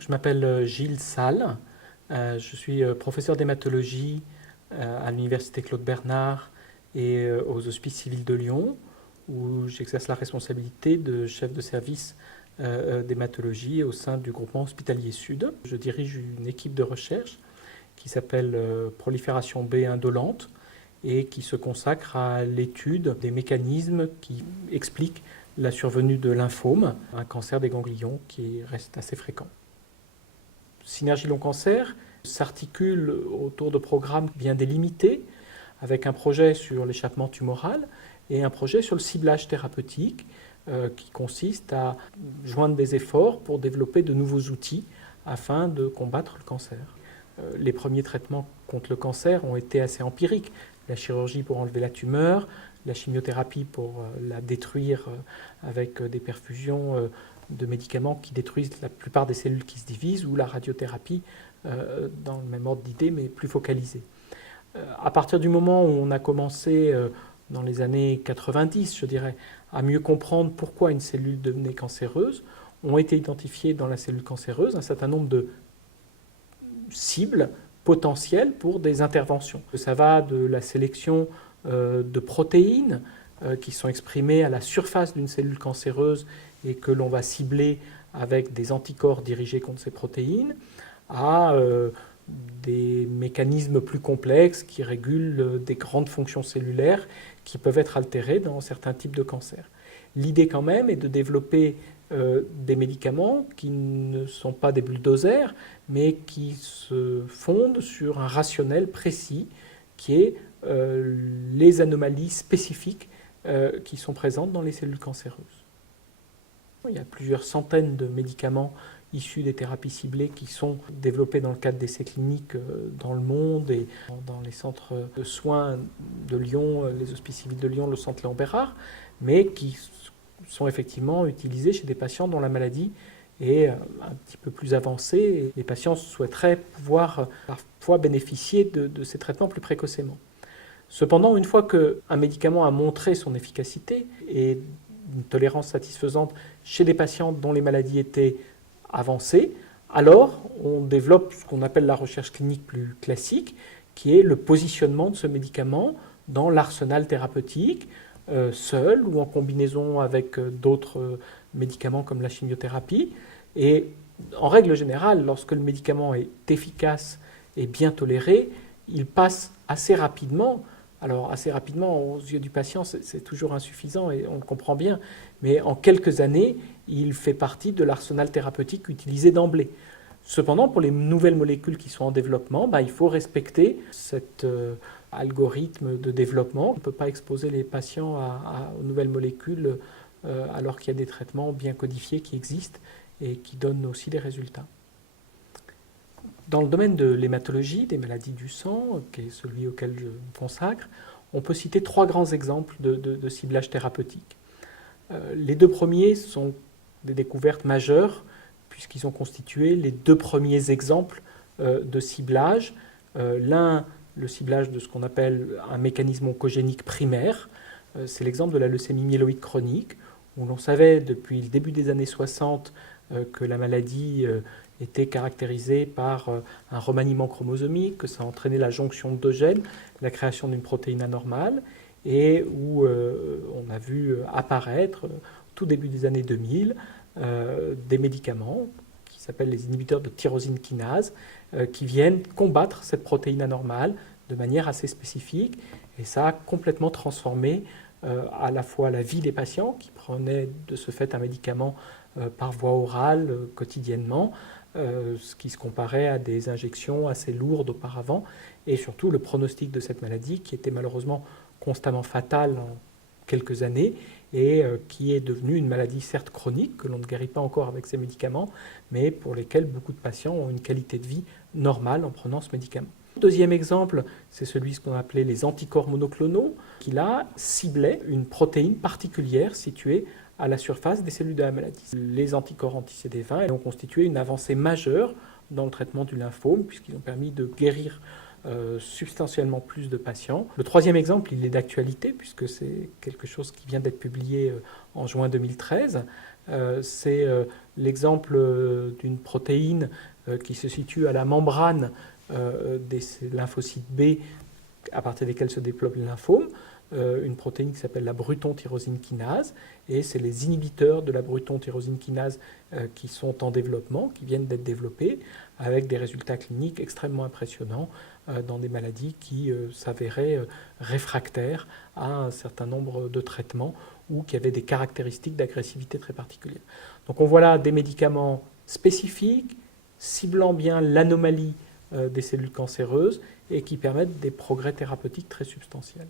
Je m'appelle Gilles Salle, je suis professeur d'hématologie à l'université Claude Bernard et aux Hospices civils de Lyon, où j'exerce la responsabilité de chef de service d'hématologie au sein du groupement hospitalier Sud. Je dirige une équipe de recherche qui s'appelle Prolifération B indolente et qui se consacre à l'étude des mécanismes qui expliquent la survenue de lymphome, un cancer des ganglions qui reste assez fréquent. Synergie Long Cancer s'articule autour de programmes bien délimités, avec un projet sur l'échappement tumoral et un projet sur le ciblage thérapeutique qui consiste à joindre des efforts pour développer de nouveaux outils afin de combattre le cancer. Les premiers traitements contre le cancer ont été assez empiriques. La chirurgie pour enlever la tumeur, la chimiothérapie pour la détruire avec des perfusions de médicaments qui détruisent la plupart des cellules qui se divisent, ou la radiothérapie dans le même ordre d'idée mais plus focalisée. À partir du moment où on a commencé dans les années 90, je dirais, à mieux comprendre pourquoi une cellule devenait cancéreuse, ont été identifiés dans la cellule cancéreuse un certain nombre de cibles potentielles pour des interventions. Ça va de la sélection de protéines qui sont exprimées à la surface d'une cellule cancéreuse et que l'on va cibler avec des anticorps dirigés contre ces protéines, à des mécanismes plus complexes qui régulent des grandes fonctions cellulaires qui peuvent être altérées dans certains types de cancers. L'idée quand même est de développer des médicaments qui ne sont pas des bulldozers, mais qui se fondent sur un rationnel précis qui est les anomalies spécifiques qui sont présentes dans les cellules cancéreuses. Il y a plusieurs centaines de médicaments issus des thérapies ciblées qui sont développés dans le cadre d'essais cliniques dans le monde et dans les centres de soins de Lyon, les Hospices civils de Lyon, le centre Léon Bérard, mais qui sont effectivement utilisés chez des patients dont la maladie est un petit peu plus avancée et les patients souhaiteraient pouvoir parfois bénéficier de ces traitements plus précocement. Cependant, une fois qu'un médicament a montré son efficacité et une tolérance satisfaisante chez des patients dont les maladies étaient avancées, alors on développe ce qu'on appelle la recherche clinique plus classique, qui est le positionnement de ce médicament dans l'arsenal thérapeutique, seul ou en combinaison avec d'autres médicaments comme la chimiothérapie. Et en règle générale, lorsque le médicament est efficace et bien toléré, il passe assez rapidement. Alors assez rapidement, aux yeux du patient, c'est toujours insuffisant et on le comprend bien, mais en quelques années, il fait partie de l'arsenal thérapeutique utilisé d'emblée. Cependant, pour les nouvelles molécules qui sont en développement, il faut respecter cet algorithme de développement. On ne peut pas exposer les patients aux nouvelles molécules alors qu'il y a des traitements bien codifiés qui existent et qui donnent aussi des résultats. Dans le domaine de l'hématologie, des maladies du sang, qui est celui auquel je me consacre, on peut citer trois grands exemples de ciblage thérapeutique. Les deux premiers sont des découvertes majeures, puisqu'ils ont constitué les deux premiers exemples de ciblage. L'un, le ciblage de ce qu'on appelle un mécanisme oncogénique primaire, c'est l'exemple de la leucémie myéloïde chronique, où l'on savait depuis le début des années 60 que la maladie était caractérisée par un remaniement chromosomique, que ça entraînait la jonction de deux gènes, la création d'une protéine anormale, et où on a vu apparaître, tout début des années 2000, des médicaments qui s'appellent les inhibiteurs de tyrosine kinase, qui viennent combattre cette protéine anormale de manière assez spécifique, et ça a complètement transformé à la fois la vie des patients, qui prenaient de ce fait un médicament par voie orale quotidiennement, ce qui se comparait à des injections assez lourdes auparavant, et surtout le pronostic de cette maladie qui était malheureusement constamment fatale en quelques années et qui est devenue une maladie certes chronique, que l'on ne guérit pas encore avec ces médicaments, mais pour lesquels beaucoup de patients ont une qualité de vie normale en prenant ce médicament. Deuxième exemple, c'est celui qu'on appelait les anticorps monoclonaux, qui là ciblaient une protéine particulière située à la surface des cellules de la maladie. Les anticorps anti-CD20 ont constitué une avancée majeure dans le traitement du lymphome, puisqu'ils ont permis de guérir substantiellement plus de patients. Le troisième exemple, il est d'actualité, puisque c'est quelque chose qui vient d'être publié en juin 2013. C'est l'exemple d'une protéine qui se situe à la membrane des lymphocytes B à partir desquels se développe le lymphome, une protéine qui s'appelle la bruton-tyrosine kinase, et c'est les inhibiteurs de la bruton-tyrosine kinase qui sont en développement, qui viennent d'être développés, avec des résultats cliniques extrêmement impressionnants dans des maladies qui s'avéraient réfractaires à un certain nombre de traitements ou qui avaient des caractéristiques d'agressivité très particulières. Donc on voit là des médicaments spécifiques, ciblant bien l'anomalie des cellules cancéreuses et qui permettent des progrès thérapeutiques très substantiels.